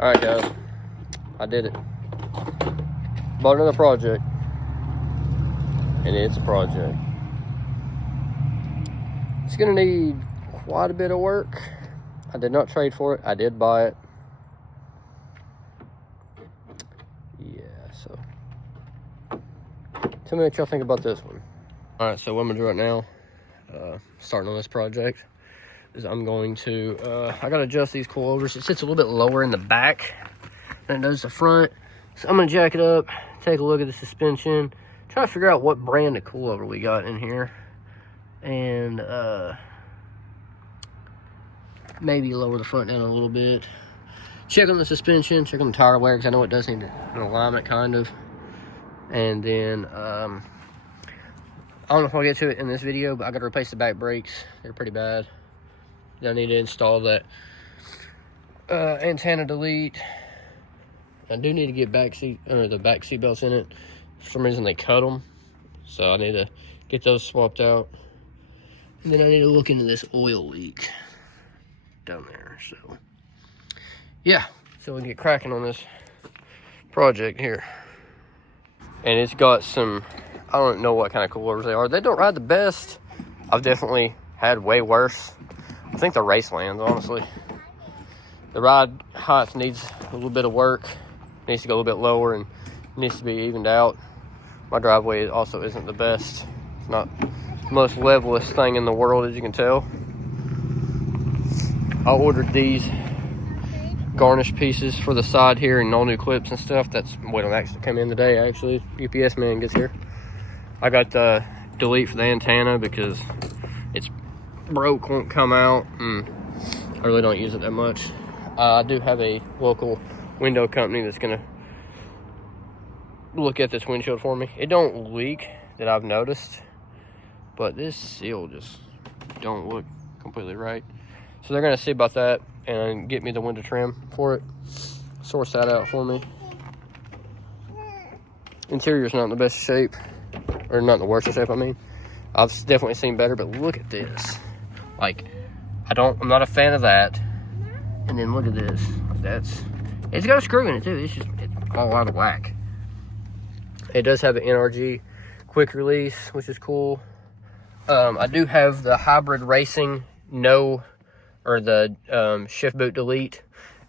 Alright guys, I did it. Bought another project. And it's a project. It's gonna need quite a bit of work. I did not trade for it, I did buy it. Yeah, so. Tell me what y'all think about this one. Alright, so what I'm gonna do right now, starting on this project, is I'm going to, I gotta adjust these coilovers. It sits a little bit lower in the back than it does the front. So I'm gonna jack it up, take a look at the suspension, try to figure out what brand of coilover we got in here, and maybe lower the front down a little bit. Check on the suspension, check on the tire wear, because I know it does need an alignment kind of. And then, I don't know if I'll get to it in this video, but I gotta replace the back brakes. They're pretty bad. I need to install that antenna delete. I do need to get the back seat belts in it. For some reason they cut them, so I need to get those swapped out. And then I need to look into this oil leak down there. So yeah, so we can get cracking on this project here. And it's got some, I don't know what kind of coilovers they are. They don't ride the best. I've definitely had way worse. I think the Racelands, honestly. The ride height needs a little bit of work. Needs to go a little bit lower and needs to be evened out. My driveway also isn't the best. It's not the most levelest thing in the world, as you can tell. I ordered these garnish pieces for the side here and all new clips and stuff. That's waiting to actually come in today, actually. UPS man gets here. I got the delete for the antenna because it's broke, won't come out, and I really don't use it that much. I do have a local window company that's gonna look at this windshield for me. It don't leak that I've noticed, but this seal just don't look completely right. So they're gonna see about that and get me the window trim for it. Source that out for me. Interior's not in the best shape, or not in the worst shape, I mean. I've definitely seen better, but look at this. Like, I'm not a fan of that. And then look at this. It's got a screw in it too. It's all out of whack. It does have an NRG quick release, which is cool. I do have the hybrid racing the shift boot delete,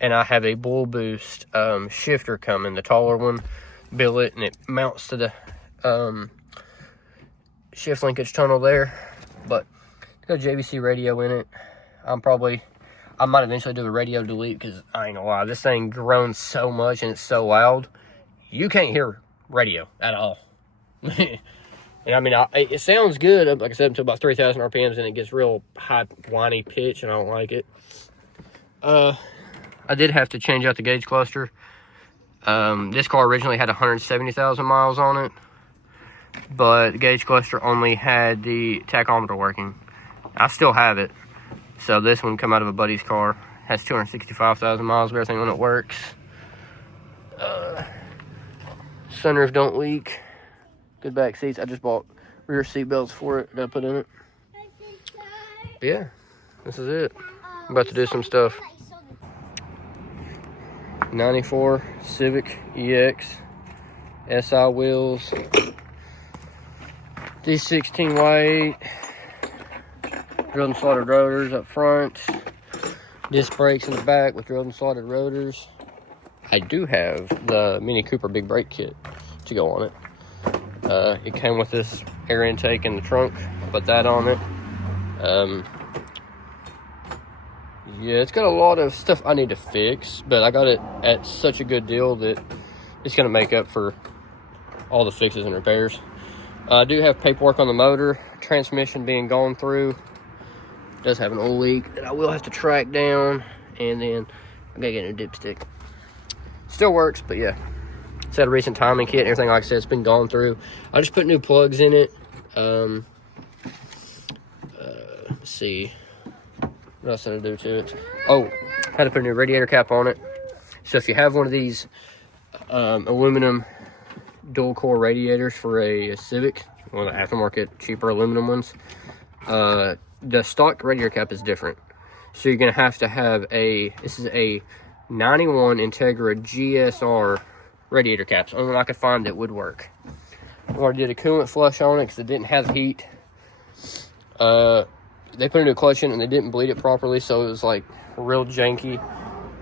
and I have a bull boost shifter coming, the taller one, billet, and it mounts to the shift linkage tunnel there. But it's got a JVC radio in it. I might eventually do a radio delete, because I ain't gonna lie, this thing groans so much and it's so loud, you can't hear radio at all. And I mean, it sounds good, like I said, until about 3,000 RPMs, and it gets real high, whiny pitch, and I don't like it. I did have to change out the gauge cluster. This car originally had 170,000 miles on it, but the gauge cluster only had the tachometer working. I still have it. So this one come out of a buddy's car. Has 265,000 miles of everything when it works. Sunroof don't leak. Good back seats. I just bought rear seat belts for it. Gotta put in it. But yeah, this is it. I'm about to do some stuff. 94 Civic EX. SI wheels. D16 Y8. Drilled and slotted rotors up front, disc brakes in the back with drilled and slotted rotors. I do have the Mini Cooper big brake kit to go on it. It came with this air intake in the trunk. Put that on it. Yeah, it's got a lot of stuff I need to fix, but I got it at such a good deal that it's gonna make up for all the fixes and repairs. I do have paperwork on the motor, transmission being gone through. Does have an oil leak that I will have to track down, and then I gotta get a dipstick. Still works, but yeah, it's had a recent timing kit and everything. Like I said, it's been gone through. I just put new plugs in it. Let's see what else did I do to it. Oh, had to put a new radiator cap on it. So if you have one of these aluminum dual core radiators for a Civic, one of the aftermarket cheaper aluminum ones, the stock radiator cap is different. So you're gonna have to have this is a 91 Integra GSR radiator caps. Only one I could find that would work. I already did a coolant flush on it because it didn't have heat. They put a new clutch in it and they didn't bleed it properly, so it was like real janky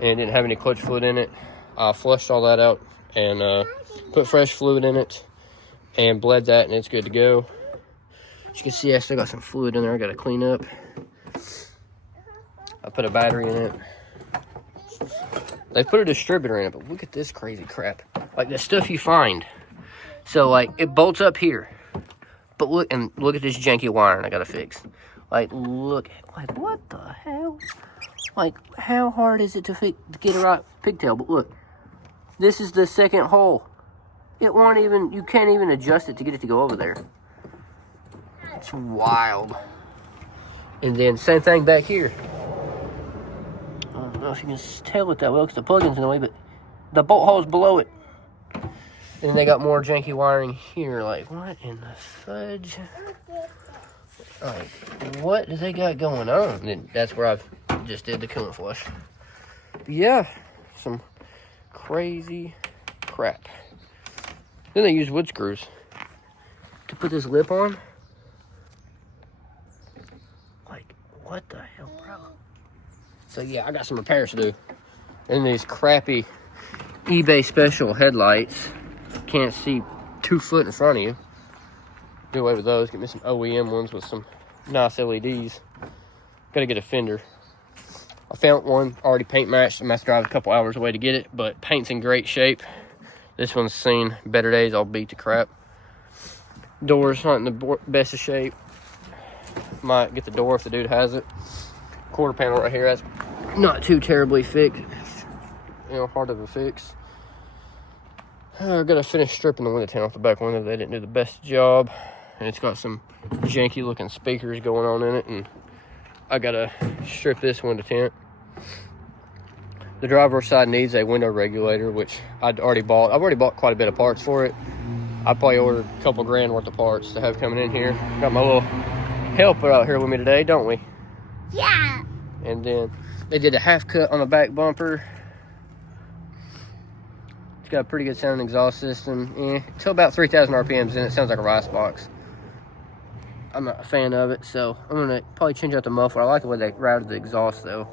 and it didn't have any clutch fluid in it. I flushed all that out and put fresh fluid in it and bled that, and it's good to go. As you can see, I still got some fluid in there I gotta clean up. I put a battery in it. They put a distributor in it, but look at this crazy crap. Like the stuff you find. So like it bolts up here. But look at this janky wiring I gotta fix. Like look, like what the hell? Like how hard is it to get a right pigtail? But look, this is the second hole. It won't even, you can't even adjust it to get it to go over there. It's wild. And then same thing back here. I don't know if you can tell it that well because the plug-in's in the way, but the bolt hole's below it. And then they got more janky wiring here. Like, what in the fudge? Like, what do they got going on? And then that's where I've just did the coolant flush. But yeah, some crazy crap. Then they use wood screws to put this lip on. Like, what the hell, bro? So yeah, I got some repairs to do. And these crappy eBay special headlights. Can't see 2 foot in front of you. Do away with those. Get me some OEM ones with some nice LEDs. Gotta get a fender. I found one already paint matched. I'm gonna have to drive a couple hours away to get it, but paint's in great shape. This one's seen better days. I'll beat the crap. Door's not in the best of shape. Might get the door if the dude has it. Quarter panel right here, that's not too terribly fixed. You know, hard of a fix. I gotta finish stripping the window tint off the back window. They didn't do the best job. And it's got some janky looking speakers going on in it. And I gotta strip this window tint. The driver's side needs a window regulator, which I've already bought quite a bit of parts for it. I probably ordered a couple grand worth of parts to have coming in here. Got my little helper out here with me today, don't we? Yeah. And then they did a half cut on the back bumper. It's got a pretty good sounding exhaust system. Till about 3,000 RPMs in it sounds like a rice box. I'm not a fan of it, so I'm gonna probably change out the muffler. I like the way they routed the exhaust though.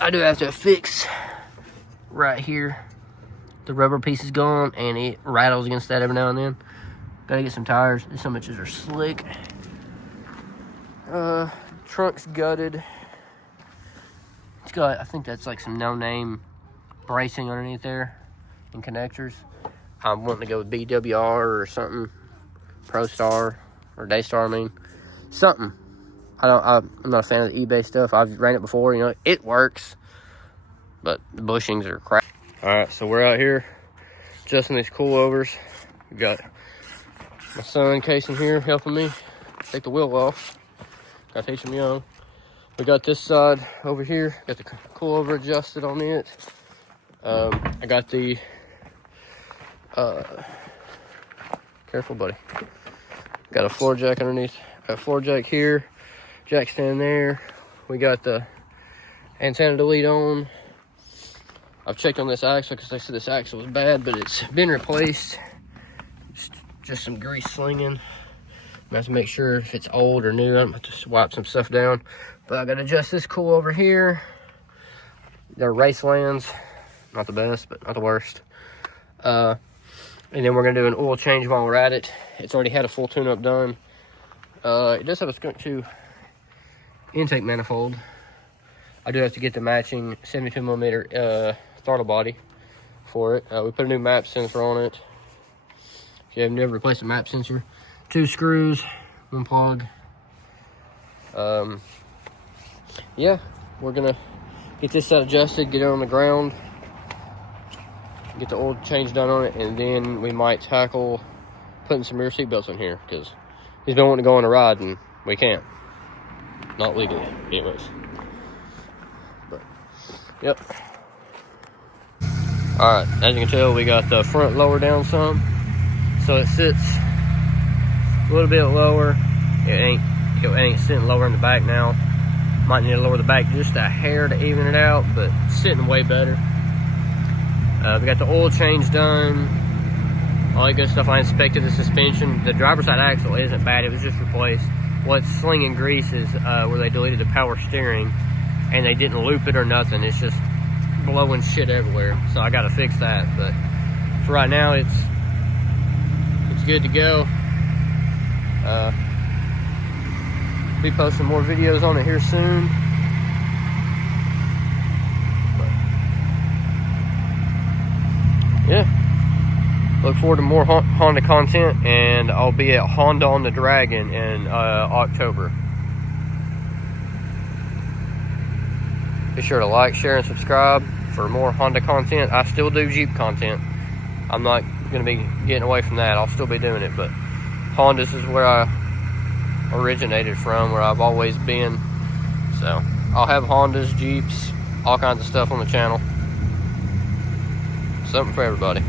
I do have to fix right here. The rubber piece is gone and it rattles against that every now and then. Gotta get some tires. Some bitches are slick. Trunk's gutted. It's got, I think that's like some no-name bracing underneath there and connectors. I'm wanting to go with BWR or something. ProStar or Daystar, I mean. Something. I'm not a fan of the eBay stuff. I've ran it before, you know, it works. But the bushings are crap. Alright, so we're out here adjusting these coilovers. We got my son Casey here helping me take the wheel off. Gotta teach him young. We got this side over here. Got the coilover adjusted on it. I got the careful, buddy. Got a floor jack underneath. Got a floor jack here. Jack stand there. We got the antenna delete on. I've checked on this axle because they said this axle was bad, but it's been replaced. Just some grease slinging. I have to make sure if it's old or new. I'm going to just wipe some stuff down. But I got to adjust this coil over here. They're race lands. Not the best, but not the worst. And then we're going to do an oil change while we're at it. It's already had a full tune-up done. It does have a skunk 2 intake manifold. I do have to get the matching 72 millimeter throttle body for it. We put a new map sensor on it. If you have never replaced a map sensor, 2 screws, 1 plug. Yeah, we're gonna get this set adjusted, get it on the ground, get the oil change done on it, and then we might tackle putting some rear seat belts in here because he's been wanting to go on a ride and we can't. Not legally, anyways. But, yep. Alright, as you can tell, we got the front lower down some. So it sits a little bit lower. It ain't sitting lower in the back now. Might need to lower the back just a hair to even it out, but it's sitting way better. We got the oil change done. All that good stuff. I inspected the suspension. The driver's side axle isn't bad. It was just replaced. What's slinging grease is where they deleted the power steering, and they didn't loop it or nothing. It's just blowing shit everywhere. So I got to fix that. But for right now, it's good to go. Be posting more videos on it here soon. Yeah, look forward to more Honda content, and I'll be at Honda on the Dragon in October. Be sure to like, share, and subscribe for more Honda content. I still do Jeep content. I'm not going to be getting away from that. I'll still be doing it, but Honda's is where I originated from, where I've always been. So I'll have Hondas, Jeeps, all kinds of stuff on the channel. Something for everybody.